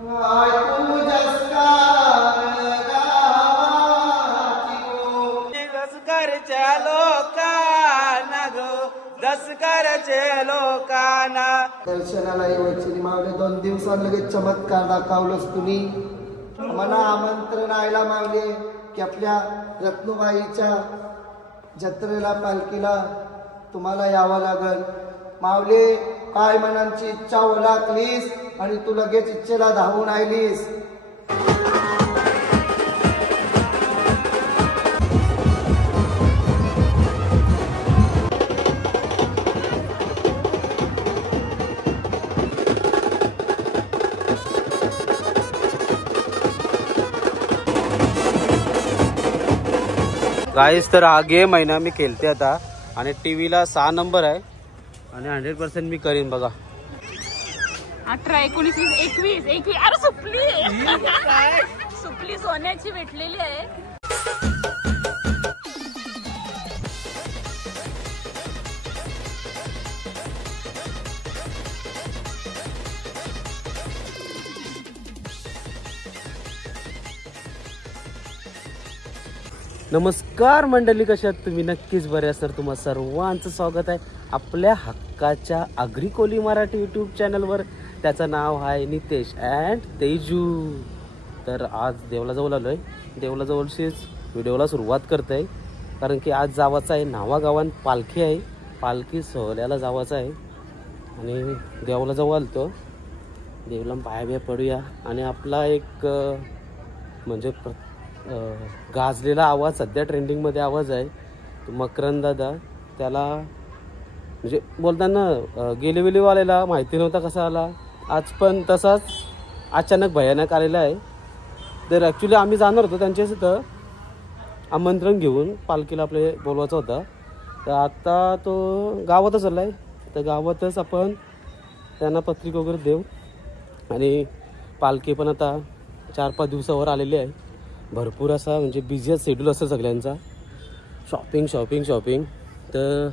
दसकरच्या लोकांना ग दसकरचे लोकांना दर्शनाला येवायची मावले 2 दिवसात लगेच चमत्कार दाखवलंच तुम्ही मला आमंत्रण आयला मावले की आपल्या रत्नुबाईच्या जत्रेला पालखीला तुम्हाला यावं लागल मावले काय मनांची इच्छा ओळखलीस आणि तू लगेच इच्छेला धावून आलीस गाईस तर आगे महिना मी खेळते आता आणि टीव्हीला 6 नंबर आहे आणि 100% मी करीन बघा 18 19 21 21 अरे सुपली सुपली सोन्याची भेटलेली आहे नमस्कार मंडळी कशा आहात तुम्ही नक्कीच बरे असणार तुम्हा सर्वांचं स्वागत आहे आपल्या हक्काच्या अग्रिकोली मराठी यूट्यूब चॅनलवर त्याचं नाव आहे नितेश अँड तेजू तर आज देवलाजवळ आलो आहे देवलाजवळशीच व्हिडिओला सुरुवात करत आहे कारण की आज जावाचं आहे नावागावात पालखी आहे पालखी सोहळ्याला जावाचं आहे आणि देवलाजवळ आलतो देवला पाया पडूया आणि आपला एक म्हणजे गाजलेला आवाज सध्या ट्रेंडिंगमध्ये आवाज आहे तो मकरंद दादा त्याला म्हणजे बोलताना गेलेवेलीवाल्याला माहिती नव्हता कसा आला आज पण तसाच अचानक भयानक आलेला आहे तर ॲक्च्युली आम्ही जाणार होतो त्यांच्याच इथं आमंत्रण घेऊन पालखीला आपले बोलवायचा होता तर आता तो गावातच आला आहे तर गावातच आपण त्यांना पत्रिका वगैरे देऊ आणि पालखी पण आता 4-5 दिवसावर आलेली आहे भरपूर असा म्हणजे बिझी शेड्यूल असतं सगळ्यांचा शॉपिंग तर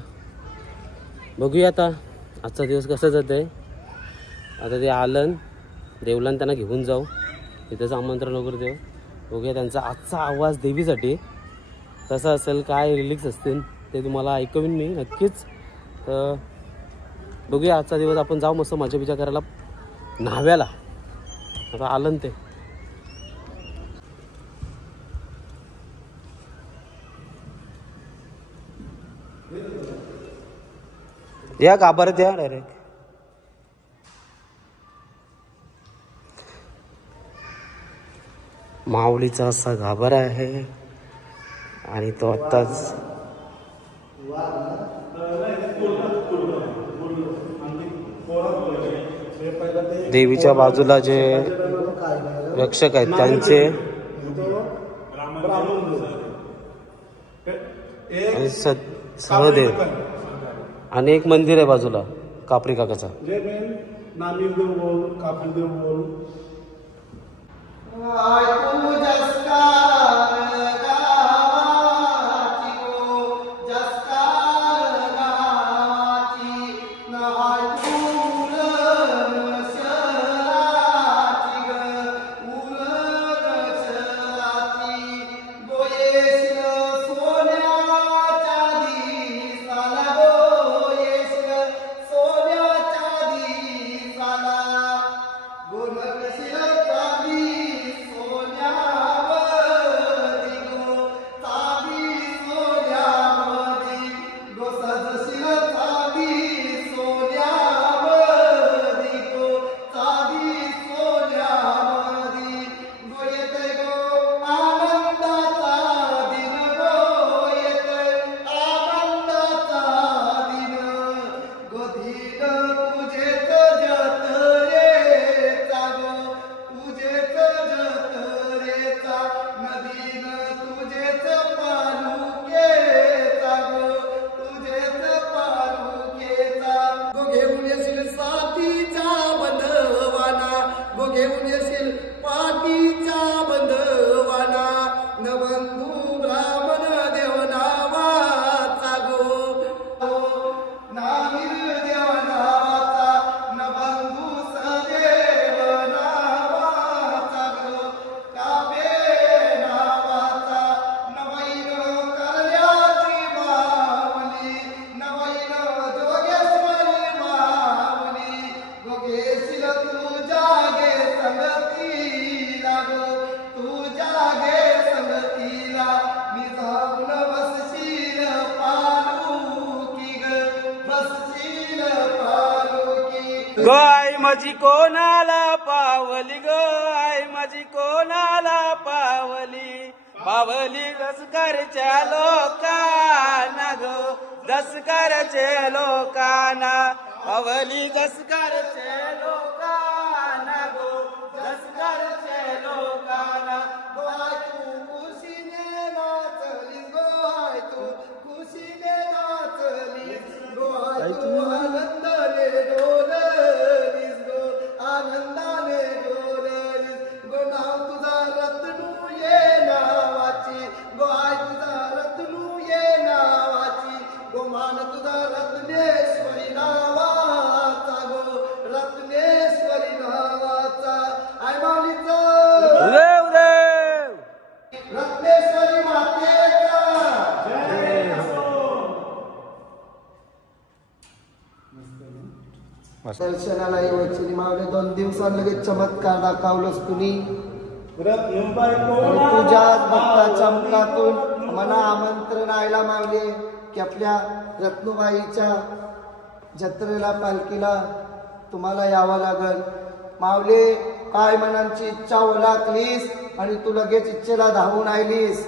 बघूया आता आजचा दिवस कसा जात आहे आता ते आलन देवलान त्यांना घेऊन जाऊ तिथंच आमंत्रण वगैरे देऊ बघूया त्यांचा आजचा आवाज देवीसाठी कसा असेल काय रिलिक्स असतील ते तुम्हाला ऐकवीन मी नक्कीच तर बघूया आजचा दिवस आपण जाऊ मस्त मजा बिजा करायला न्हाव्याला आता आलन ते या गाभाऱ्यात या डायरेक्ट माऊलीचा असा गाभारा आहे आणि तो आत्ताच देवीच्या बाजूला जे रक्षक आहेत त्यांचे आणि सहदेव आणि एक मंदिर आहे बाजूला कापरी काकाचा ग आई माझी कोणाला पावली, ग आई माझी कोणाला पावली, पावली दसकरच्या लोकांना ग, दसकरचे लोकांना, पावली दसकरचे लोकांना ग, दसकरचे लोकांना. गोय तू खुशीने नाचली, गोय तू खुशीने नाचली, गोय तू आनंदाने डोललीस, गो आनंदाने डोललीस, गो नाव तुझा रत्नू ये नावाची, गोय तुझा रत्नू ये नावाची, गो मान तुझा रत्नेश्वरी नावाचा, गो रत्नेश्वरी नावाचा. आय माऊलीचा रत्नेश्वरी मातेचा दर्शनाला येवची मावले 2 दिवसात लगेच चमत्कार दाखवलंस तुम्ही. तुझ्या भक्ताच्या मुखातून मला आमंत्रण आयला मावले की आपल्या रत्नुबाईच्या जत्रेला पालखीला तुम्हाला यावं लागल. मावले काय मनांची इच्छा ओळखलीस आणि तू लगेच इच्छेला धावून आलीस.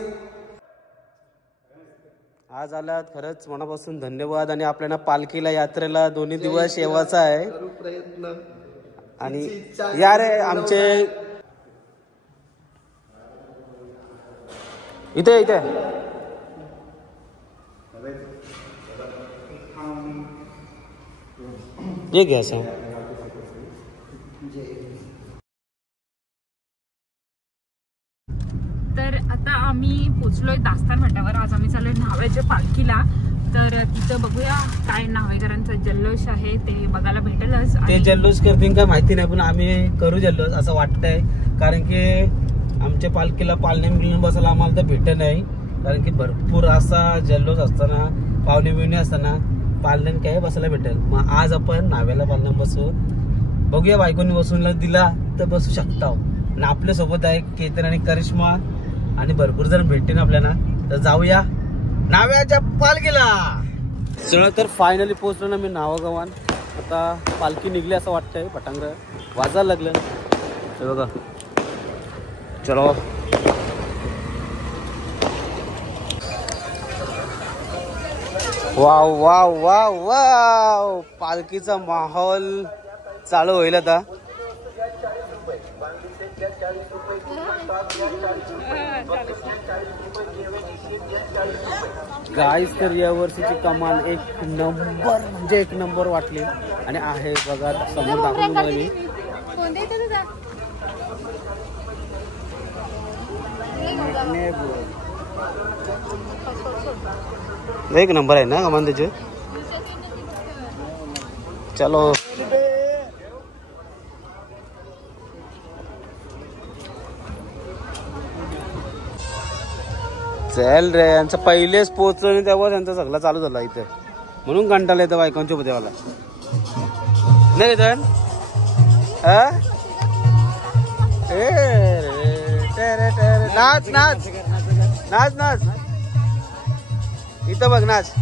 आज आलात खरंच मनापासून धन्यवाद. आणि आपल्याला पालखीला यात्रेला 2 दिवस येवायचा आहे. प्रयत्न आणि या रे आमचे इथे इथे ये घ्या सांग. तर आता आम्ही पोचलोय दास्तान फाट्यावर. आज आम्ही चाललोय न्हाव्याच्या पालखीला. तर तिथं बघूया काय न्हावेकरांचा जल्लोष आहे ते बघायला भेटेलच. ते जल्लोष करतील का माहिती नाही, पण आम्ही करू जल्लोष असं वाटतंय. कारण की आमच्या पालखीला पालणे बसायला आम्हाला तर भेट नाही. कारण की भरपूर असा जल्लोष असताना पावणे बिवणे असताना पालण्यात काय बसायला भेटेल. मग आज आपण न्हाव्याला पालण्यात बसू. बघूया बायकोनी बसून दिला तर बसू शकता. आणि आपल्या सोबत आहे केतन आणि करिश्मा आणि भरपूर जण भेटतील आपल्याला. तर जाऊया न्हाव्याच्या पालखीला. चला तर फायनली पोहोचलो ना मी नावागावान. आता पालखी निघली असं वाटतंय. पटांगण वाजायला लागलं हे बघा. चलो वाव वाव वाव वाव. पालखीचा माहोल चालू होईल आता. गाईस तर या वर्षीची कमाल 1 नंबर म्हणजे 1 नंबर वाटली. आणि आहे बघा समोर दाखवून तुम्हाला मी. एक नंबर आहे ना कमान त्याचे. चलो चल रे. यांचं पहिलेच पोहोचलं तेव्हा त्यांचा सगळा चालू झाला इथे. म्हणून कंटाळा येतं बायकांच्या देवाला नाही तर. नाच नाच नाच नाच इथं बघ नाच.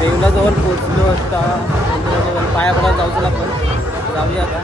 देवलाजवळ पोचलो असता. पाया पडायला जाऊ चला आपण जाऊया का.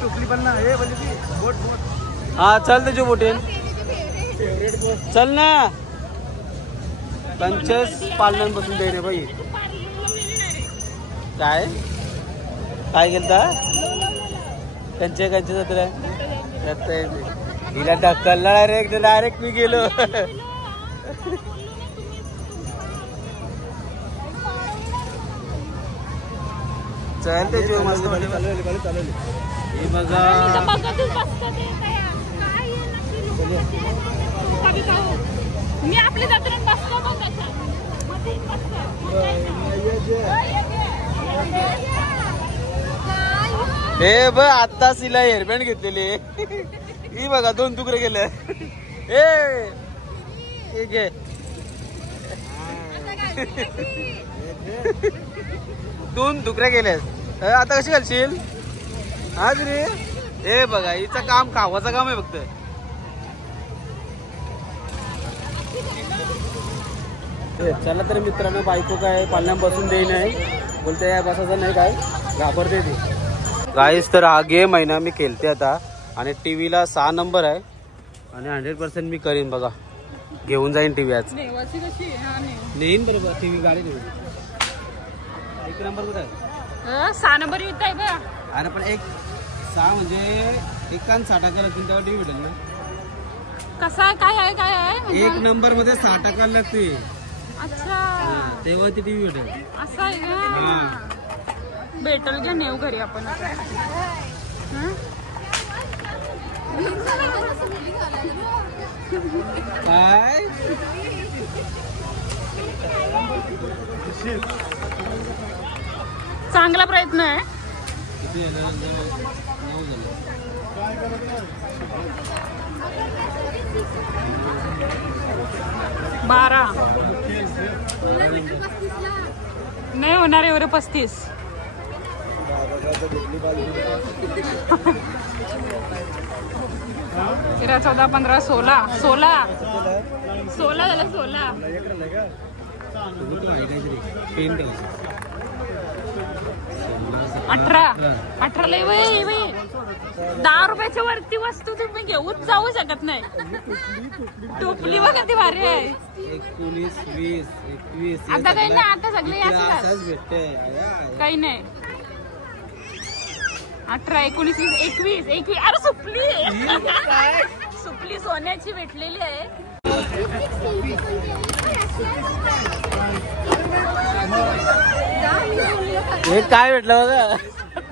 टोपली पण ना हे बोल की बोट हा चल तेजू बोटेन चल ना. पंचस पालनांपासून देणे बाई. काय काय गेलता कंचे जत्रा हिला ढकलला डायरेक्ट मी गेलो. चल ते जो मस्त हे बघा मी आपली जत्रेत बसलो बघ हे ब आता सिला हेअरबँड घेतलेली ही बघा 2 तुकडे गेले. हे घे 2 तुकडे गेले. आता कशी घालशील हा रे. हे बघा हिचं काम खावाचं काम आहे फक्त. चला तर मित्रांनो बायको काय पालनांपासून देई नाही बोलते या बसायचं नाही काय घाबरते ती. गाईस तर हा गेम आहे ना मी खेळते आता आणि टीव्हीला 6 नंबर आहे आणि 100% मी करीन बघा. घेऊन जाईन टीव्ही आज नेईन बरोबर टीव्ही गाडी नेऊन. 1 नंबर कुठे आहे 6 नंबर येत आहे बघा. अरे पण 6 म्हणजे 1.60 लागतील तेव्हा टीव्ही भेटेल ना. कसा आहे काय आहे 1 नंबर मध्ये 60 लागते. अच्छा तेव्हा ती टीव्ही भेटेल. असं आहे का. भेटल घ्या नेऊ घरी आपण. काय चांगला प्रयत्न आहे. बारा नाही होणार एवढे 35. 13, 14, 15, 16 झालं. 16 18 लय बाई 10 रुपयाच्या वरती वस्तू तुम्ही घेऊच जाऊ शकत नाही. टोपली बघा ती भारी आहे. 19, 20, 21 आता काही नाही. आता सगळे असंच भेटते काही नाही. 18, 19, 20, 21. अरे सुपली सोन्याची भेटलेली आहे. हे काय भेटलं बघा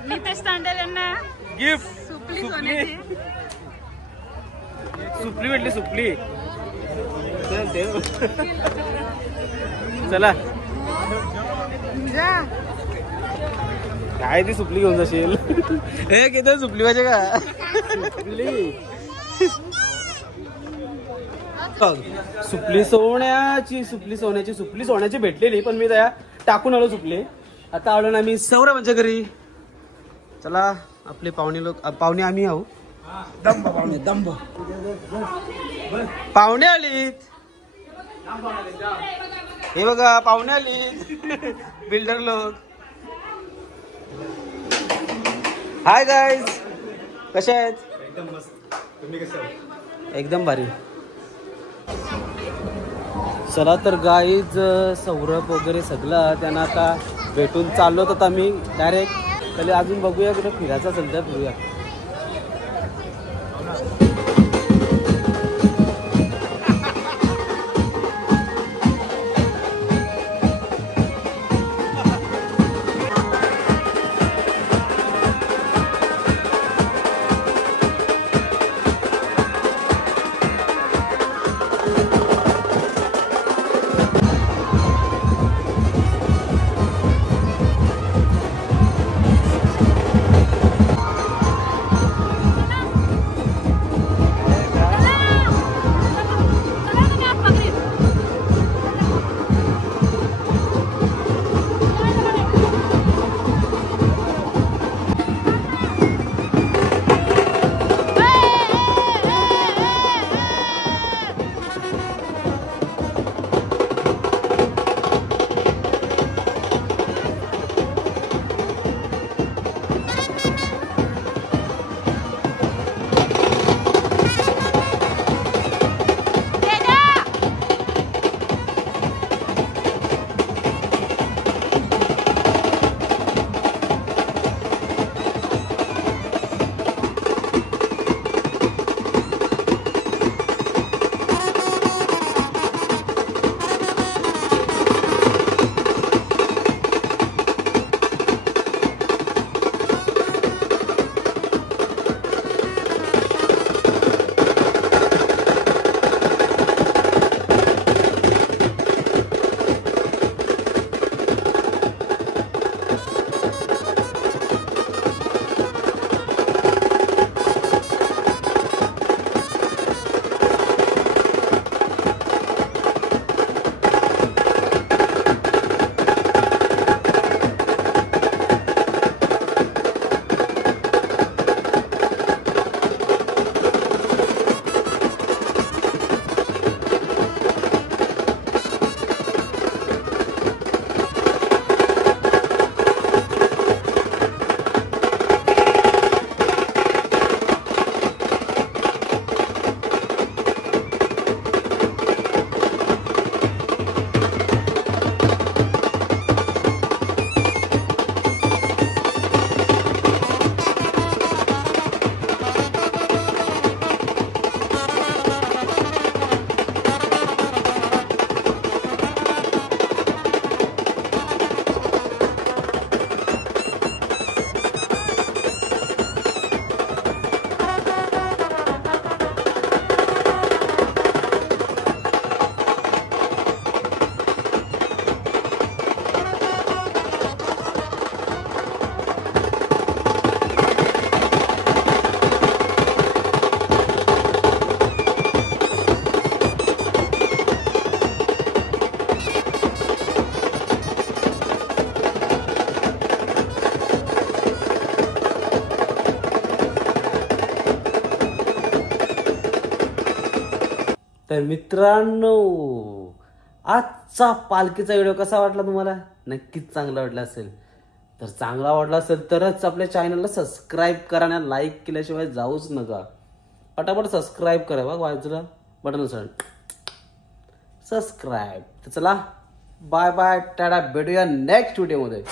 नितेश तांडे यांना गिफ्ट. सुपली सोन्याची. सुपली भेटली सुपली. चला काय ती सुपली घेऊन जाशील. हे किती सुपली पाहिजे का सुपली सोन्याची भेटलेली पण मी त्या टाकून आलो सुपली. आता आलो ना मी सौरभांच्या घरी. चला आपले पाहुणे आम्ही आहो. दंब पाहुणे आलीत. हे बघा पाहुणे आलीत बिल्डर लोक. हाय गाईज कशा आहेत. एकदम मस्त. तुम्ही कसे आहात. एकदम भारी. चला तर गाईज सौरभ वगैरे सगळं त्यांना आता भेटून चाललो तर आम्ही डायरेक्ट पहिले अजून बघूया कुठे फिरायचं असेल तर फिरूया. तर मित्रांनो, आजचा पालखीचा व्हिडिओ कसा वाटला तुम्हाला? नक्कीच चांगला वाटला असेल. तर चांगला वाटला असेल तरच आपल्या चॅनलला सबस्क्राईब करा आणि लाईक केल्याशिवाय जाऊच नका. पटापट सबस्क्राईब करा. बघ बाजूला बटन असेल सबस्क्राईब. तर चला बाय बाय, टाटा, भेटूया नेक्स्ट व्हिडिओमध्ये.